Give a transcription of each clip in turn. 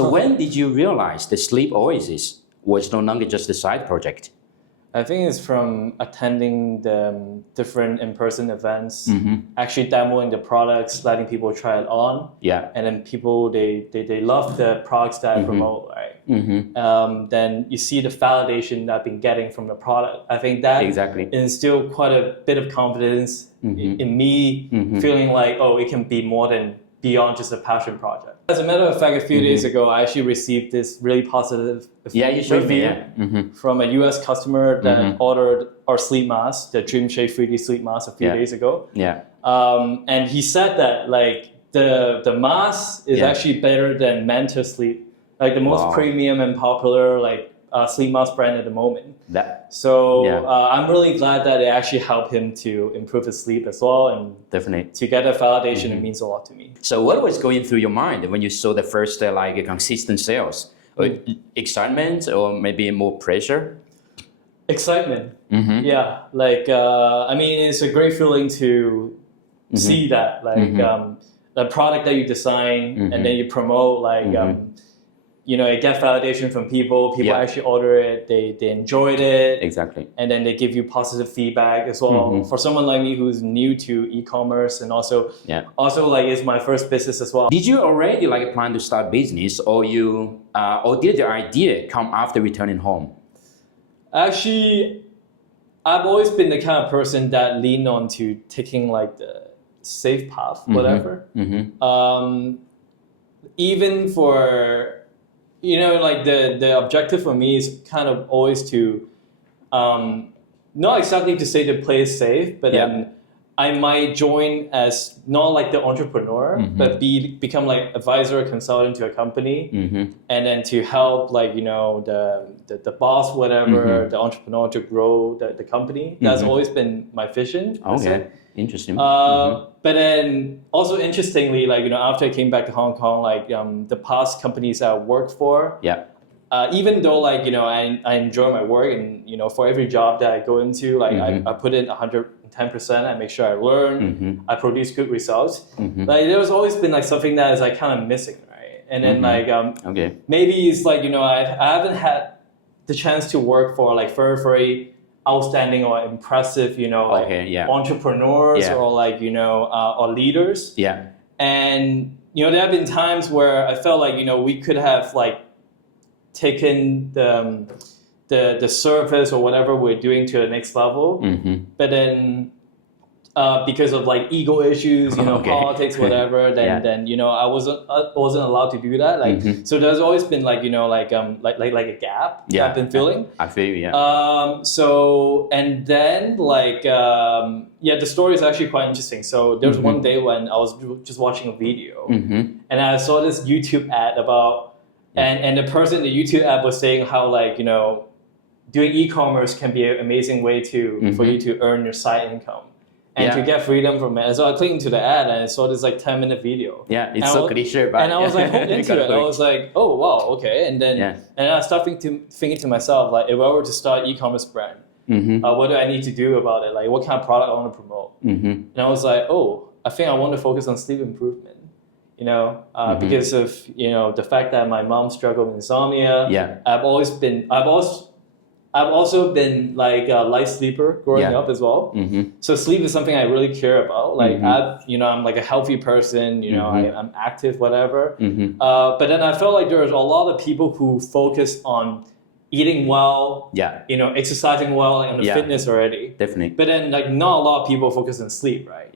So when did you realize the Sleep Oasis was no longer just a side project? I think it's from attending the different in-person events, actually demoing the products, letting people try it on. Yeah. And then people, they love the products that I promote, right? Then you see the validation that I've been getting from the product. I think that instilled quite a bit of confidence in me, feeling like, oh, it can be more than beyond just a passion project. As a matter of fact, a few days ago, I actually received this really positive review from a US customer that ordered our sleep mask, the Dream Shade 3D sleep mask a few days ago. Yeah. And he said that like the mask is actually better than Manta Sleep, like the most premium and popular like sleep mask brand at the moment. I'm really glad that it actually helped him to improve his sleep as well, and to get that validation, it means a lot to me. So what was going through your mind when you saw the first like consistent sales? Excitement or maybe more pressure? Excitement. Yeah, like I mean, it's a great feeling to see that like the product that you design and then you promote, like you know, it gets validation from people. People actually order it. They enjoyed it. Exactly. And then they give you positive feedback as well. For someone like me who's new to e-commerce and also like it's my first business as well. Did you already like plan to start business, or did the idea come after returning home? Actually, I've always been the kind of person that lean on to taking like the safe path, whatever. Even for, you know, like the objective for me is kind of always to, not exactly to say the play is safe, but then I might join as not like the entrepreneur, but become like advisor or consultant to a company, and then to help like, you know, the boss, whatever, the entrepreneur to grow the company. That's always been my vision. Okay, interesting. But then also interestingly, like, you know, after I came back to Hong Kong, like the past companies I worked for, even though like, you know, I enjoy my work, and, you know, for every job that I go into, like I put in 110%, I make sure I learn, I produce good results. Like there's always been like something that is like kind of missing, right? And then like, maybe it's like, you know, I haven't had the chance to work for like very outstanding or impressive, you know, like entrepreneurs or like, you know, or leaders. And, you know, there have been times where I felt like, you know, we could have like taken the service or whatever we're doing to the next level. But then because of like ego issues, you know, politics, whatever, then you know, I wasn't allowed to do that. Like so there's always been like, you know, like a gap that I've been feeling. I feel you, so and then like the story is actually quite interesting. So there was one day when I was just watching a video and I saw this YouTube ad about and the person in the YouTube ad was saying how like, you know, doing e-commerce can be an amazing way to for you to earn your side income and to get freedom from it. And so I clicked into the ad and I saw this like 10-minute video. It's so cliche, but and I was like hooked into it. I was like, oh wow, okay. And then and I started thinking to myself, like, if I were to start an e-commerce brand, what do I need to do about it? Like, what kind of product I want to promote? And I was like, oh, I think I want to focus on sleep improvement. You know, because of, you know, the fact that my mom struggled with insomnia. I've also been like a light sleeper growing up as well. So sleep is something I really care about. Like you know, I'm like a healthy person, you know, I'm active, whatever. But then I felt like there's a lot of people who focus on eating well, you know, exercising well, like on the fitness already. Definitely. But then like not a lot of people focus on sleep, right?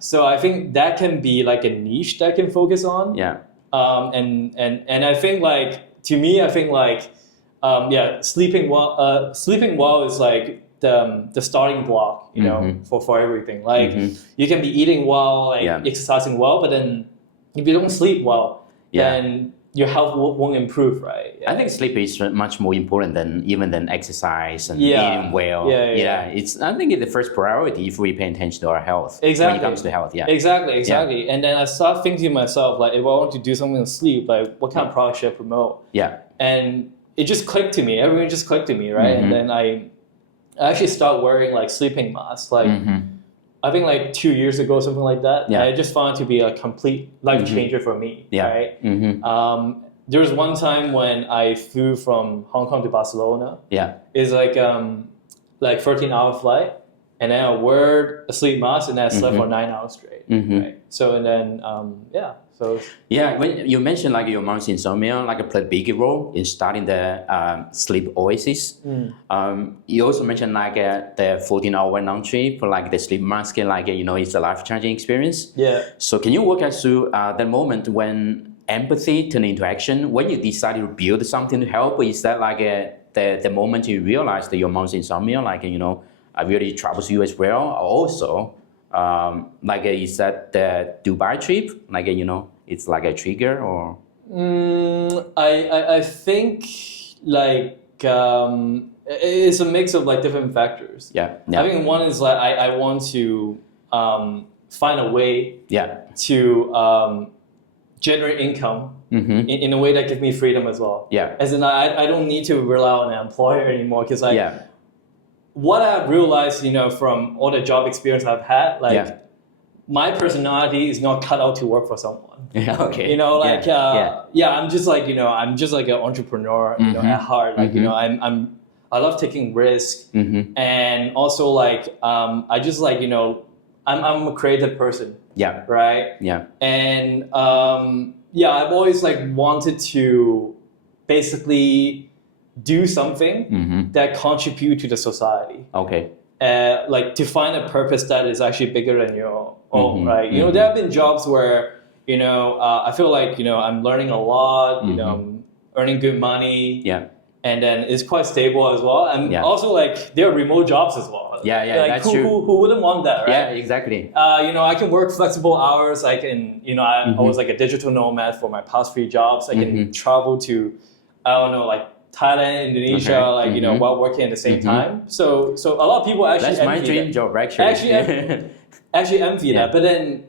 So I think that can be like a niche that I can focus on. And I think like, to me, I think like, sleeping well is like the starting block, you know, for everything. Like you can be eating well, like exercising well, but then if you don't sleep well, then your health won't improve, right? I think sleep is much more important than exercise and eating well. I think it's the first priority if we pay attention to our health. When it comes to health, Exactly. And then I start thinking to myself, like, if I want to do something with sleep, like, what kind of product should I promote? And it just clicked to me. Everything just clicked to me, right? And then I actually started wearing like sleeping masks, like I think like 2 years ago, something like that. I just found it to be a complete life changer for me, right? there was one time when I flew from Hong Kong to Barcelona. Yeah. It's like 13-hour flight, and then I wore a sleep mask, and then I slept for 9 hours straight. Right. So and then So when you mentioned like your mom's insomnia, like played a big role in starting the Sleep Oasis. You also mentioned like the 14-hour long trip for like the sleep mask, like it's a life-changing experience. Yeah. So can you walk us through the moment when empathy turned into action? When you decided to build something to help, is that like the moment you realized that your mom's insomnia, like really troubles you as well? Also, is that the Dubai trip? Like it's like a trigger or? I think like it's a mix of like different factors. Yeah. I think one is like I want to find a way to generate income in a way that gives me freedom as well. Yeah. As in I don't need to rely on an employer anymore, because what I've realized, from all the job experience I've had, my personality is not cut out to work for someone. Yeah, okay. I'm just like, I'm just like an entrepreneur, at heart. Like, I love taking risks, and also like, I just like, I'm a creative person. Yeah. Right. Yeah. And I've always like wanted to basically do something that contribute to the society. Okay. Like to find a purpose that is actually bigger than your own, right? There have been jobs where, I feel like, I'm learning a lot, I'm earning good money. Yeah. And then it's quite stable as well. And also like there are remote jobs as well. Yeah, like, that's true. Who wouldn't want that, right? Yeah, exactly. I can work flexible hours. I can, I was like a digital nomad for my past 3 jobs. I can travel to, I don't know, like Thailand, Indonesia, while working at the same time. So a lot of people actually that's my dream job, actually. Actually envy that. But then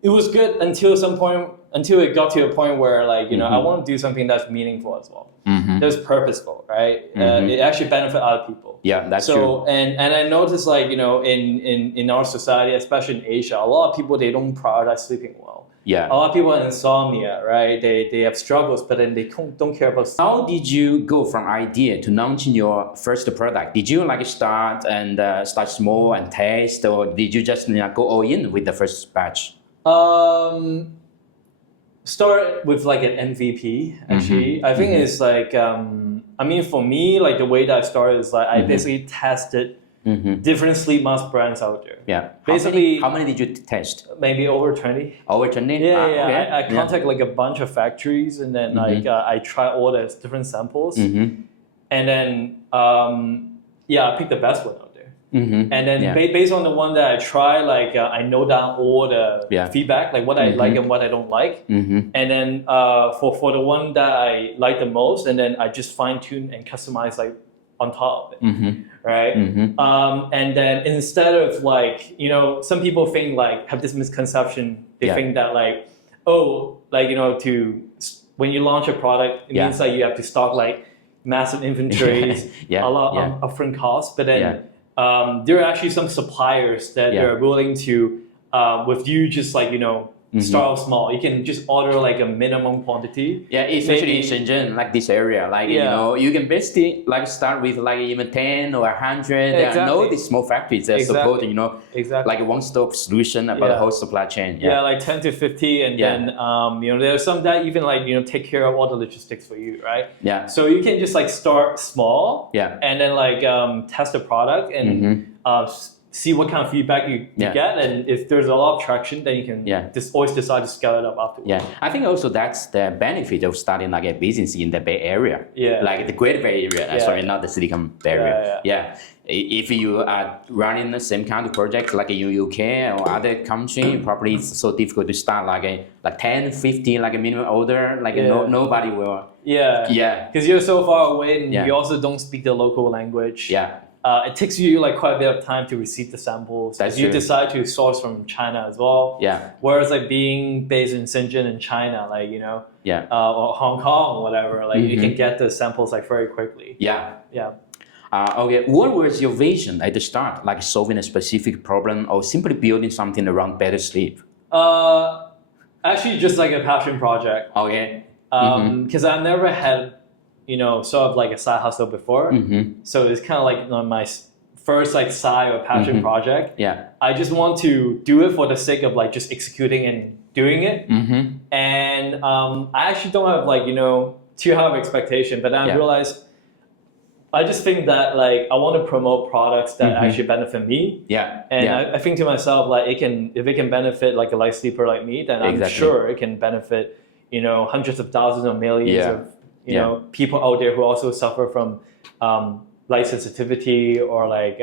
it was good until it got to a point where like, I want to do something that's meaningful as well. That's purposeful, right? It actually benefit other people. Yeah, that's true. And I noticed like, in our society, especially in Asia, a lot of people, they don't prioritize sleeping well. Yeah. A lot of people have insomnia, right? They have struggles, but then they don't care about sleep. How did you go from idea to launching your first product? Did you like start small and test, or did you just go all in with the first batch? Start with like an MVP, actually. I think it's like, for me, like the way that I started is like I basically tested different sleep mask brands out there. Yeah. Basically, how many did you test? Maybe over 20. Over 20? Yeah, Okay. I contact like a bunch of factories, and then like I try all the different samples, and then I pick the best one out there. And then based on the one that I try, like I note down all the feedback, like what I like and what I don't like. And then for the one that I like the most, and then I just fine tune and customize like on top of it, right? And then instead of like, some people think like have this misconception. They think that like, when you launch a product, it means like you have to stock like massive inventories, a lot of upfront costs, but then. There are actually some suppliers that are willing to, with you just like, start off small. You can just order like a minimum quantity. Yeah, especially in Shenzhen, like this area, like, you can basically like start with like even 10 or 100. There are no these small factories that support, like a one-stop solution about the whole supply chain. Yeah, like 10 to 50. And then, there are some that even like, take care of all the logistics for you, right? Yeah. So you can just like start small and then like test the product and see what kind of feedback you get, and if there's a lot of traction, then you can always decide to scale it up afterwards. Yeah, I think also that's the benefit of starting like a business in the Bay Area. Yeah, like the Great Bay Area. Sorry, not the Silicon Bay Area. Yeah. If you are running the same kind of project like in UK or other country, probably it's so difficult to start like 10, 50, like a minimum order. Like nobody will. Yeah. Because you're so far away, and you also don't speak the local language. Yeah. It takes you like quite a bit of time to receive the samples. That's you true. decide to source from China as well. Yeah. Whereas like being based in Shenzhen in China, like or Hong Kong or whatever, like you can get the samples like very quickly. Yeah. Yeah. Okay. What was your vision at the start? Like solving a specific problem or simply building something around better sleep? Actually, just like a passion project. Okay. because I never had, sort of like a side hustle before. So it's kind of like my first like side or passion project. Yeah. I just want to do it for the sake of like just executing and doing it. And I actually don't have like, too high of expectation, but then I realized I just think that like I want to promote products that actually benefit me. Yeah. And I think to myself, like if it can benefit like a light sleeper like me, then I'm sure it can benefit, hundreds of thousands or millions of people out there who also suffer from light sensitivity or like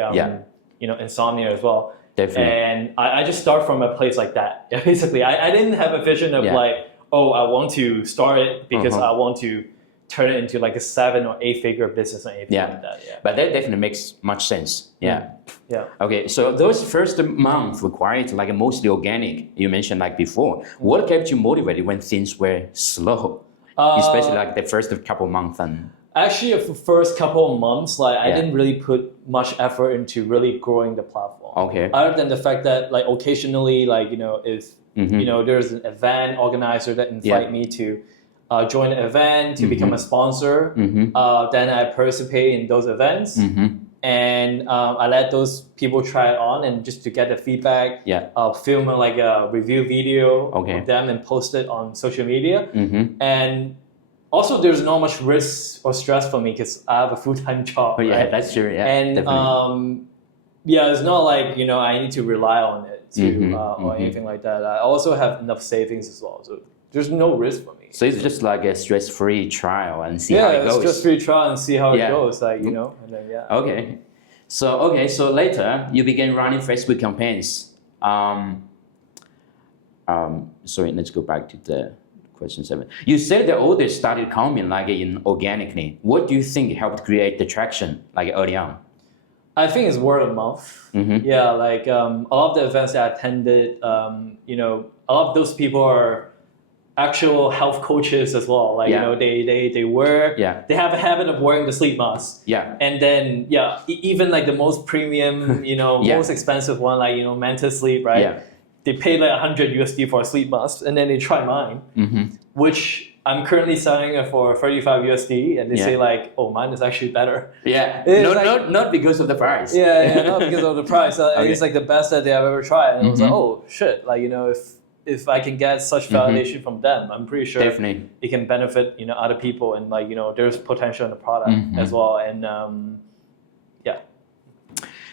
insomnia as well. Definitely. And I just start from a place like that. Basically, I didn't have a vision of like, oh, I want to start it because I want to turn it into like a 7 or 8 figure business or anything like that. Yeah. But that definitely makes much sense. Yeah. Yeah. Okay. So those first months required like mostly organic. You mentioned like before. What kept you motivated when things were slow, especially like the first couple months and. Actually, the first couple of months, like I didn't really put much effort into really growing the platform. Okay. Other than the fact that like occasionally, like if there's an event organizer that invite me to join an event to become a sponsor, then I participate in those events, and I let those people try it on, and just to get the feedback, film like a review video of them and post it on social media, and. Also, there's not much risk or stress for me because I have a full-time job. Yeah, right? that's true. Yeah, and it's not like I need to rely on it to or anything like that. I also have enough savings as well, so there's no risk for me. So it's just like a stress-free trial and see how it goes. Yeah, stress-free trial and see how it goes. Like and then Okay, so later you began running Facebook campaigns. Sorry, let's go back to the. Question 7. You said the orders started coming like organically. What do you think helped create the traction like early on? I think it's word of mouth. Yeah, like a lot of the events that I attended, a lot of those people are actual health coaches as well. Like they wear, they have a habit of wearing the sleep mask. Yeah. And then even like the most premium, most expensive one, like Mental Sleep, right? Yeah. They pay like $100 for a sleep mask, and then they try mine, which I'm currently selling it for $35, and they say like, "Oh, mine is actually better." Yeah, not because of the price. Yeah, not because of the price. It's like the best that they have ever tried, and I was like, "Oh shit!" Like if I can get such validation from them, I'm pretty sure it can benefit other people, and like there's potential in the product as well, and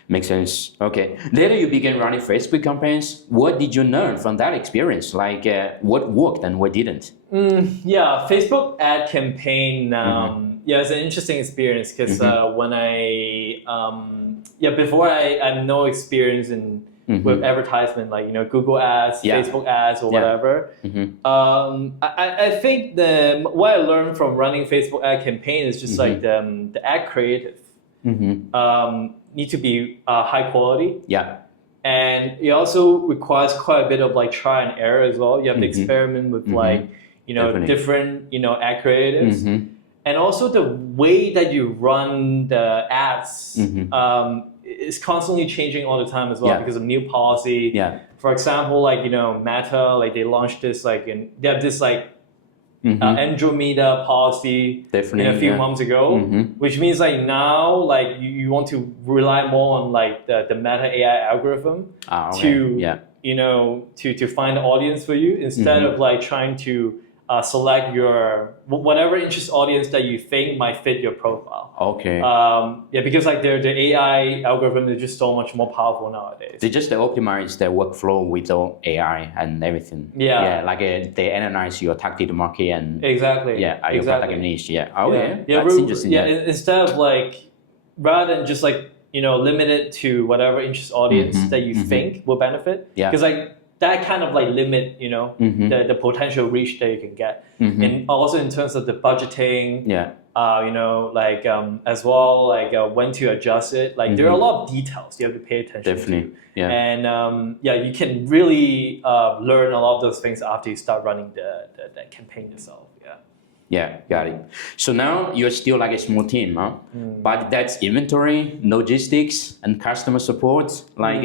Makes sense. Okay. Later, you began running Facebook campaigns. What did you learn from that experience? Like, what worked and what didn't? Facebook ad campaign. It's an interesting experience because when before I had no experience in with advertisement, like Google ads, Facebook ads, or whatever. I think what I learned from running Facebook ad campaign is just like the ad creative. Need to be high quality. Yeah. And it also requires quite a bit of like try and error as well. You have to experiment with like, different, ad creatives. And also the way that you run the ads is constantly changing all the time as well because of new policy. Yeah. For example, like, Meta, like they launched this, like, they have this like, Andromeda policy a few months ago, which means like now like you want to rely more on like the Meta AI algorithm to find the audience for you instead of like trying to select your whatever interest audience that you think might fit your profile. Okay. Because like the AI algorithm is just so much more powerful nowadays. They just optimize their workflow with the AI and everything. Yeah. Like they analyze your target market and exactly. Yeah, your product niche. Yeah. Okay. Yeah. That's interesting. Yeah. Instead of like rather than just like limit it to whatever interest audience that you think will benefit. Yeah. Because like that kind of like limit, the potential reach that you can get, and also in terms of the budgeting, as well, like when to adjust it. Like there are a lot of details you have to pay attention to. Yeah. And you can really learn a lot of those things after you start running the campaign yourself. Yeah. Yeah, got it. So now you're still like a small team, huh? But that's inventory, logistics, and customer support. Like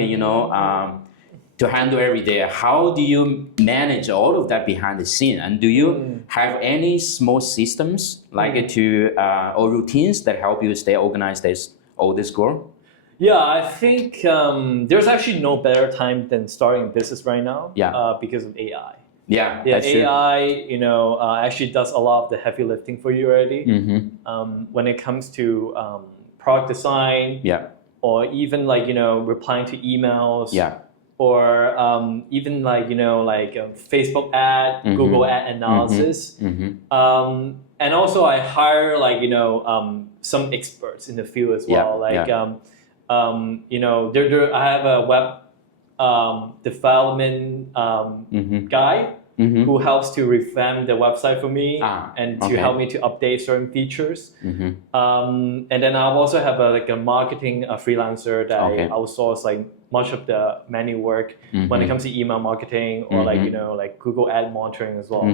to handle every day. How do you manage all of that behind the scene? And do you have any small systems to or routines that help you stay organized as all this grow? Yeah, I think there's actually no better time than starting a business right now. Because of AI. Yeah, that's AI, true. Actually does a lot of the heavy lifting for you already. When it comes to product design, or even replying to emails, or even Facebook ad, Google ad analysis, and also I hire some experts in the field as well. I have a web development guy who helps to revamp the website for me and to help me to update certain features. And then I also have a marketing freelancer that I outsource much of the manual work when it comes to email marketing or Google ad monitoring as well.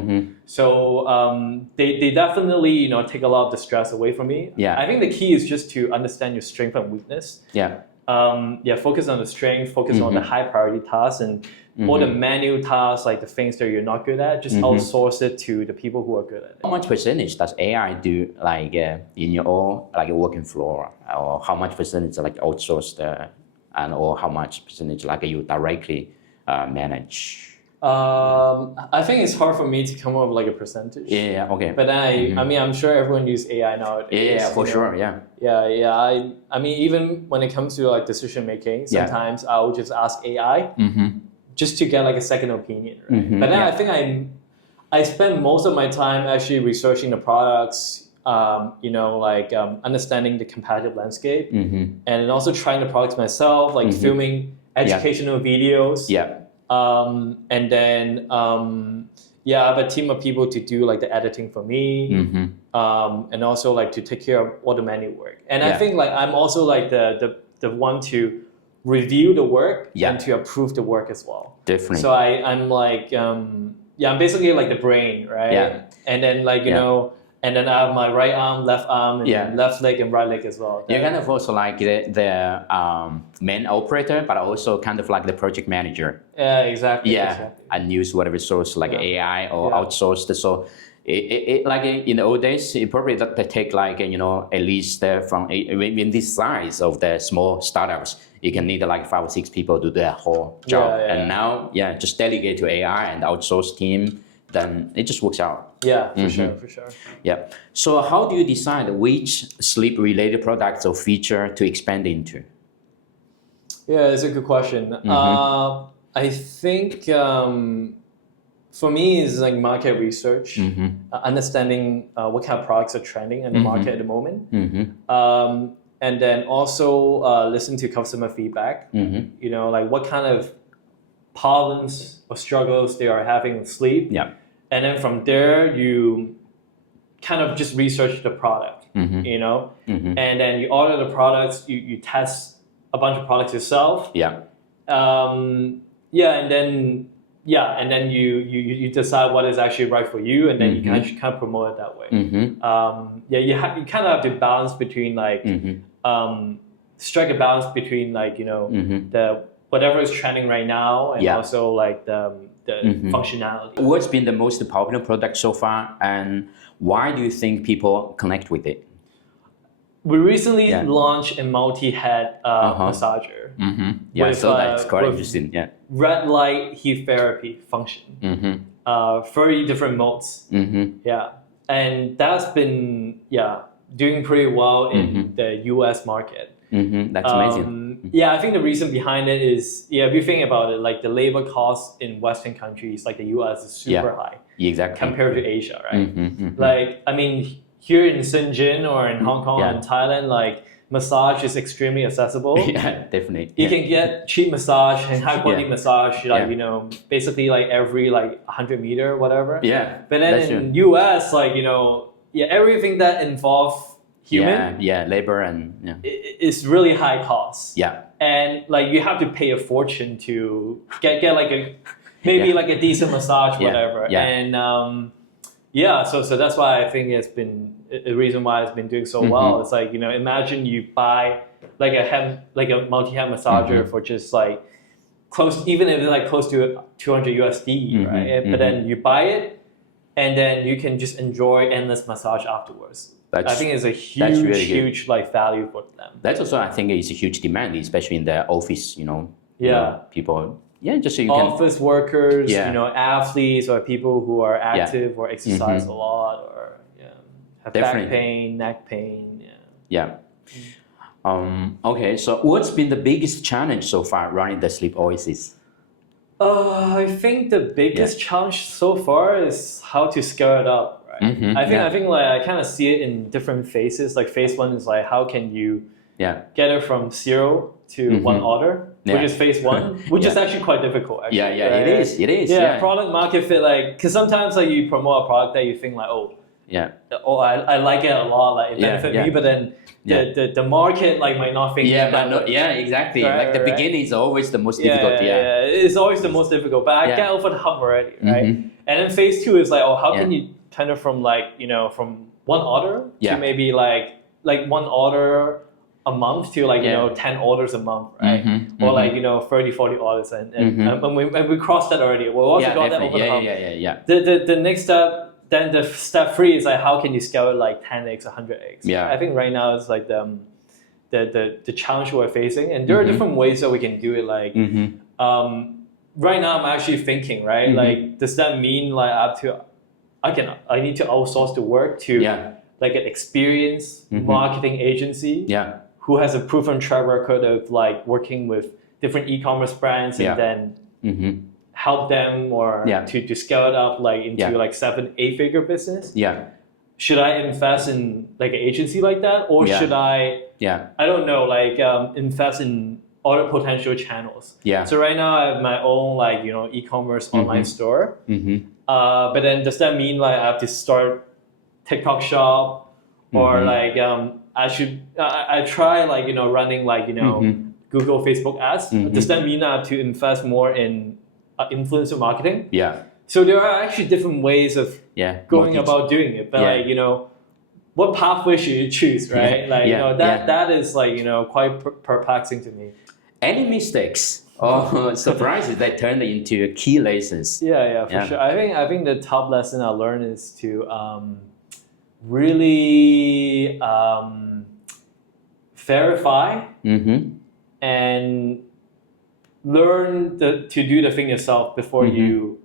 So they definitely take a lot of the stress away from me. I think the key is just to understand your strength and weakness. Focus on the strength, focus on the high priority tasks, and all the manual tasks, like the things that you're not good at, just outsource it to the people who are good at it. How much percentage does AI do in your working floor, or how much percentage outsourced, and or how much percentage you directly manage? I think it's hard for me to come up with a percentage. Okay. But then I mean, I'm sure everyone uses AI nowadays. For sure. I mean, even when it comes to decision making, sometimes I'll just ask AI just to get a second opinion, right? But then I think I spend most of my time actually researching the products, understanding the competitive landscape, and also trying the products myself, filming educational videos. And then I have a team of people to do the editing for me, and also to take care of all the manual work. And I think I'm also the one to review the work and to approve the work as well. Definitely. So I'm I'm basically the brain, right? And then and then I have my right arm, left arm, and left leg and right leg as well. You're kind of also the main operator, but also kind of the project manager. Yeah, exactly. And use whatever source AI or outsourced. So in the old days, it probably take at least from in this size of the small startups, you can need 5 or 6 people to do the whole job. And now, just delegate to AI and outsource team, then it just works out. Yeah, for sure. Yeah. So how do you decide which sleep-related products or feature to expand into? Yeah, it's a good question. I think for me, it's market research, understanding what kind of products are trending in the market at the moment. And then also listen to customer feedback. What kind of problems or struggles they are having with sleep. And then from there, you kind of just research the product, and then you order the products, you test a bunch of products yourself. And then you decide what is actually right for you, and then you kind of promote it that way. You kind of have to balance between strike a balance between the whatever is trending right now, and also the functionality. What's been the most popular product so far, and why do you think people connect with it? We recently launched a multi-head massager. So that's quite interesting. Red light heat therapy function. 30 different modes. And that's been doing pretty well in the US market. That's amazing. I think the reason behind it is, if you think about it, the labor cost in Western countries like the US is super high compared to Asia, right? I mean, here in Shenzhen or in Hong Kong and Thailand, massage is extremely accessible. Definitely. You can get cheap massage and high quality massage, basically every 100 meter or whatever. But then in US, everything that involves human, labor and it's really high cost. And you have to pay a fortune to get a decent massage, whatever. And so that's why I think it's been a reason why it's been doing so well. It's imagine you buy a multi-head massager for just even if it's like close to 200 USD, right? But then you buy it, and then you can just enjoy endless massage afterwards. I think it's a huge, really huge like value for them. That's also, I think, is a huge demand, especially in the office, people. Yeah, just so you office workers, athletes or people who are active or exercise a lot or have back pain, neck pain. Okay, so what's been the biggest challenge so far running the Sleep Oasis? I think the biggest challenge so far is how to scale it up. Right? I think like I kind of see it in different phases. Like phase 1 is like how can you get it from 0 to 1 order, which is phase 1, which is actually quite difficult. Actually, right? It is. Yeah, product market fit, like because sometimes like you promote a product that you think like I like it a lot, like it benefit me, but then the market like might not think exactly. Like the beginning is always the most difficult. It's always the most like but I get over the hump already, right? And then phase 2 is like how can you kind of from like from 1 order to maybe like 1 order a month to like 10 orders a month, right? Or like 30, 40 orders, and we crossed that already. We also got that over the hump. The next step. Then the step 3 is like how can you scale it like 10x, 100x? I think right now it's like the challenge we're facing, and there are different ways that we can do it. Like right now I'm actually thinking, right? Like does that mean like I need to outsource the work to like an experienced marketing agency who has a proven track record of like working with different e-commerce brands and then help them or to scale it up like into like 7-8 figure business? Should I invest in like an agency like that, or should I don't know, like invest in other potential channels? So right now I have my own like e-commerce online store. But then does that mean like I have to start TikTok shop, or like I try like running like Google, Facebook ads? Does that mean I have to invest more in influencer marketing? So there are actually different ways of going about doing it, but like what pathway should you choose, right? Like that is like quite perplexing to me. Any mistakes or surprises that turned into key lessons? For sure. I think the top lesson I learned is to really verify and learn to do the thing yourself before you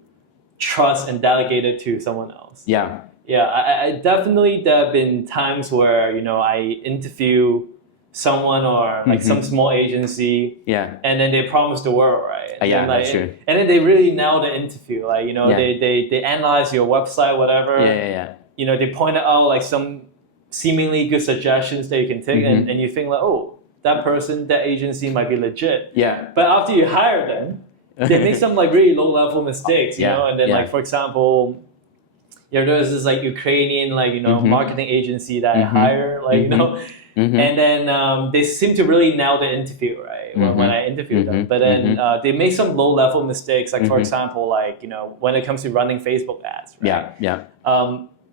trust and delegate it to someone else. I definitely, there have been times where I interview someone or like some small agency, and then they promise the world, right? And that's true. And then they really nail the interview, like they analyze your website, whatever. They point out like some seemingly good suggestions that you can take, and you think like, oh, that person, that agency might be legit. But after you hire them, they make some like really low level mistakes, and then like for example, there's this like Ukrainian like marketing agency that I hire, like and then they seem to really nail the interview, right? When I interviewed them, but then they make some low level mistakes, like for example, like when it comes to running Facebook ads, right?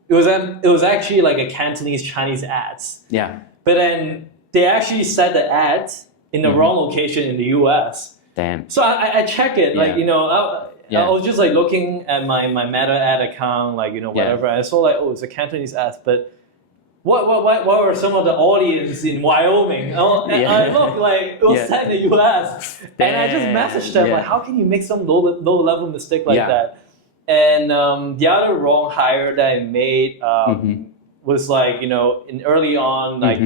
It was actually like a Cantonese Chinese ads. But then they actually set the ad in the wrong location in the US. Damn. So I check it, like I was just like looking at my Meta ad account, like whatever. I saw like, oh, it's a Cantonese ad, but what were some of the audience in Wyoming? And I looked like it was set in the US, and I just messaged them like, how can you make some low level mistake like that? And the other wrong hire that I made was like in early on like.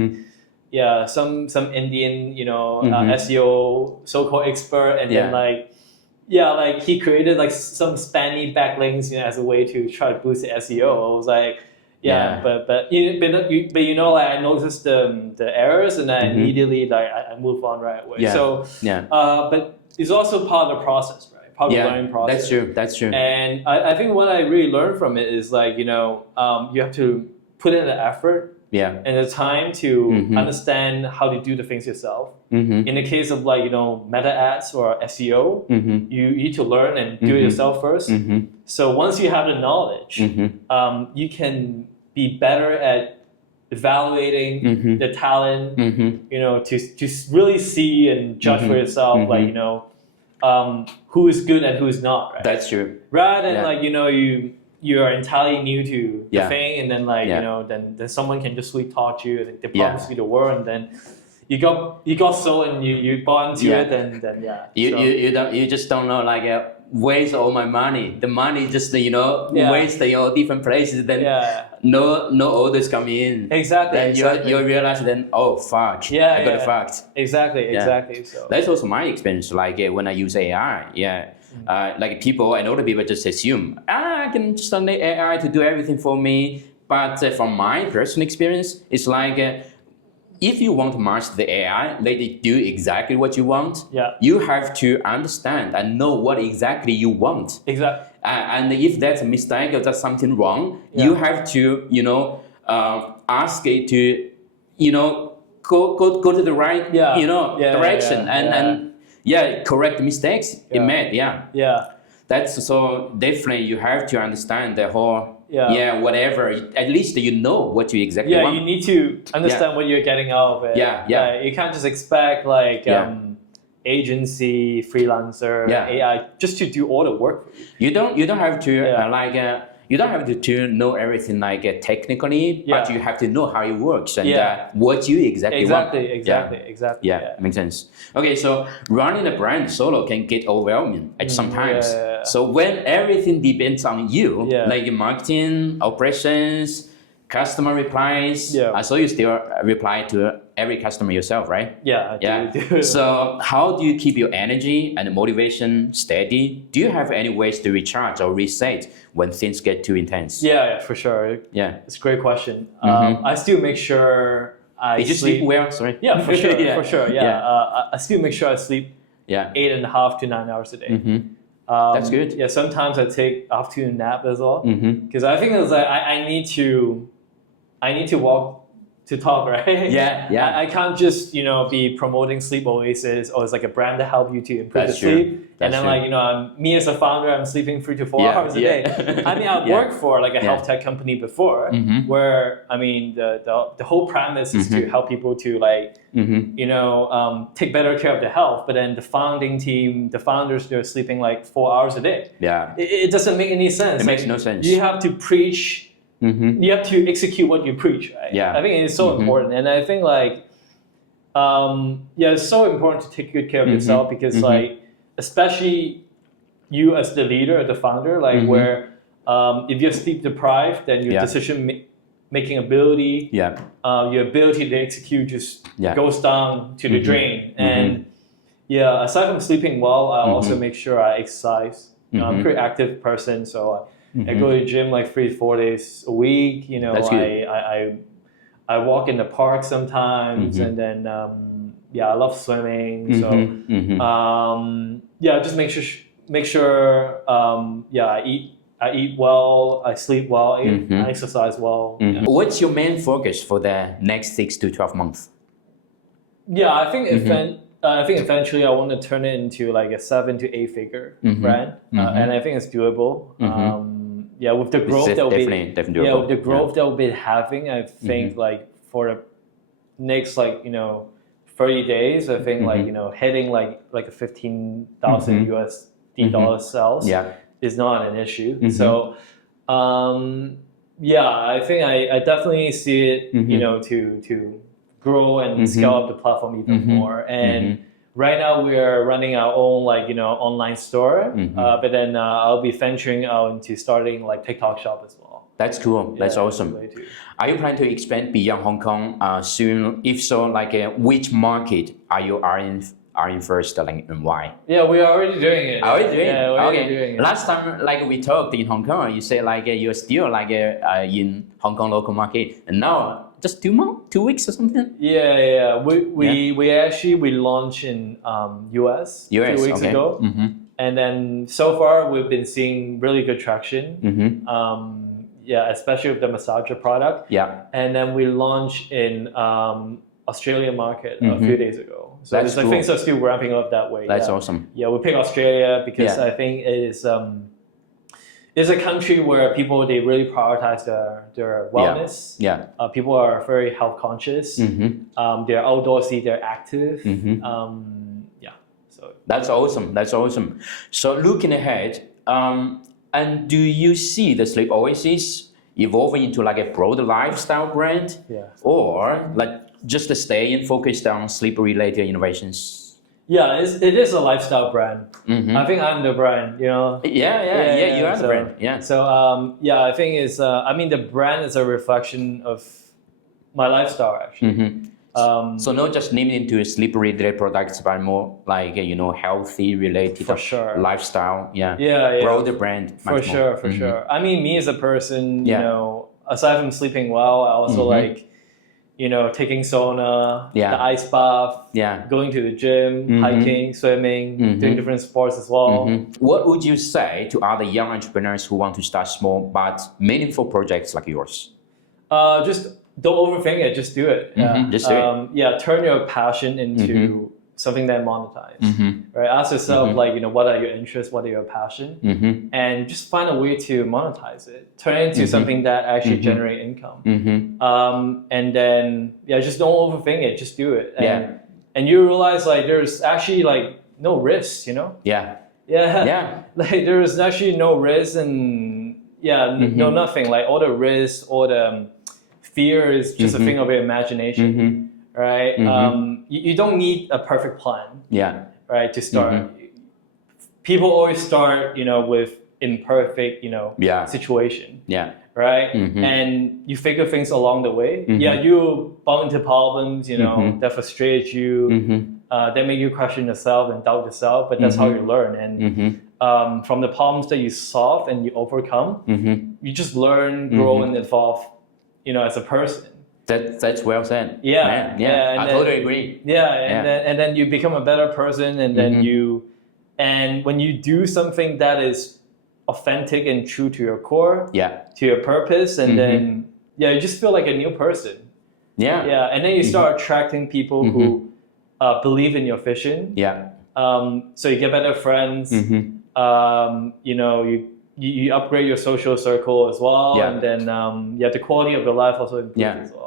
Some Indian, SEO so-called expert, and then like he created like some spammy backlinks, as a way to try to boost the SEO. I was like, but like I noticed the errors, and I immediately like I move on right away. So but it's also part of the process, right? Part of the learning process. That's true. And I think what I really learned from it is like you have to put in the effort. And the time to understand how to do the things yourself. In the case of like meta ads or SEO, you need to learn and do it yourself first. So once you have the knowledge, you can be better at evaluating the talent. To really see and judge for yourself, like who is good and who is not, right? That's true. Rather than like, you are entirely new to the thing, and then like then someone can just sweet talk you and they promise you the world, and then you got sold and you bought into it, then you just don't know like waste all my money. The money just waste all different places. Then no orders come in. Exactly. Then exactly. you realize then fuck. I got fucked. Exactly. So that's also my experience. Like when I use AI. Like people and other people just assume I can just run the AI to do everything for me. But from my personal experience, it's like if you want to master the AI, let it do exactly what you want. You have to understand and know what exactly you want. Exactly. And if that's a mistake or that's something wrong, you have to ask it to go to the right direction and correct mistakes it made. That's so definitely you have to understand the whole whatever. At least you know what you exactly want. You need to understand what you're getting out of it. You can't just expect like agency, freelancer, AI just to do all the work for you. You don't have to you don't have to know everything like technically, but you have to know how it works and what you exactly want. Exactly. Makes sense. Okay, so running a brand solo can get overwhelming at some times. So when everything depends on you, like marketing, operations, customer replies, I saw you still reply to every customer yourself, right? I do. So how do you keep your energy and motivation steady? Do you have any ways to recharge or reset when things get too intense? Yeah, for sure. It's a great question. I still make sure Did you sleep well? Sorry. Yeah, for sure. I still make sure I sleep 8.5 to 9 hours a day. That's good. Yeah, sometimes I take afternoon nap as well because I think it's like I need to walk to talk, right? I can't just be promoting Sleep Oasis or it's like a brand to help you to improve the sleep. And then like me as a founder, I'm sleeping 3 to 4 hours a day. I mean, I've worked for like a health tech company before, where I mean the whole premise is to help people to like take better care of their health. But then the founding team, the founders, they're sleeping like 4 hours a day. It doesn't make any sense. It makes no sense. You have to preach. You have to execute what you preach, right? I think it's so important, and I think like, it's so important to take good care of yourself because like, especially you as the leader, the founder, like where if you're sleep deprived, then your decision making ability, your ability to execute just goes down to the drain. And aside from sleeping well, I also make sure I exercise. I'm a pretty active person, so I go to the gym like 3 to 4 days a week. That's good. I walk in the park sometimes, and then I love swimming. So just make sure I eat well, I sleep well, I exercise well. What's your main focus for the next 6 to 12 months? I think eventually I want to turn it into like a 7 to 8 figure brand, and I think it's doable. With the growth definitely doable. With the growth that we'll be having, I think like for the next 30 days, I think hitting like a 15,000 USD dollars sales is not an issue. So I think I definitely see it to grow and scale up the platform even more. And right now we are running our own online store, but then I'll be venturing out into starting like TikTok shop as well. That's cool. That's awesome. Are you planning to expand beyond Hong Kong soon? If so, like which market are you in first, and why? Yeah, we are already doing it. We're already doing it. Last time, like we talked in Hong Kong, you say like you're still like in Hong Kong local market, and now just 2 weeks or something. We launched in US 2 weeks ago, and then so far we've been seeing really good traction. Especially with the massager product. And then we launched in Australian market a few days ago. So things are still ramping up that way. That's awesome. We picked Australia because I think it is it's a country where people, they really prioritize their wellness. People are very health conscious. They're outdoorsy, they're active. So that's awesome. That's awesome. So looking ahead, and do you see the Sleep Oasis evolving into like a broader lifestyle brand, or like just to stay and focused on sleep-related innovations? Yeah, it is a lifestyle brand. I think I'm the brand, you know. Yeah, you are the brand. Yeah. So I think it's. I mean, the brand is a reflection of my lifestyle, actually. So not just limited to sleep-related products, but more like healthy-related lifestyle. Yeah. Broader brand. For sure. I mean, me as a person, you know, aside from sleeping well, I also like, you know, taking sauna, the ice bath, going to the gym, hiking, swimming, doing different sports as well. What would you say to other young entrepreneurs who want to start small but meaningful projects like yours? Just don't overthink it. Just do it. Just do it. Turn your passion into something that monetize. Right? Ask yourself, like, you know, what are your interests? What are your passion? And just find a way to monetize it. Turn it into something that actually generate income. And then, just don't overthink it. Just do it. And you realize, like, there's actually, like, no risk, you know? Like, there's actually no risk and, no nothing. Like, all the risk, all the fear is just a thing of your imagination. Right? You don't need a perfect plan. Right? To start. People always start, you know, with imperfect, you know, situation. Right? And you figure things along the way. You bump into problems, you know, that frustrate you, that make you question yourself and doubt yourself, but that's how you learn. And from the problems that you solve and you overcome, you just learn, grow, and evolve, you know, as a person. That's well said. I totally agree. And then you become a better person, and then when you do something that is authentic and true to your core, to your purpose, and then you just feel like a new person. And then you start attracting people who believe in your vision. So you get better friends. You know, you upgrade your social circle as well, and then the quality of your life also improves as well.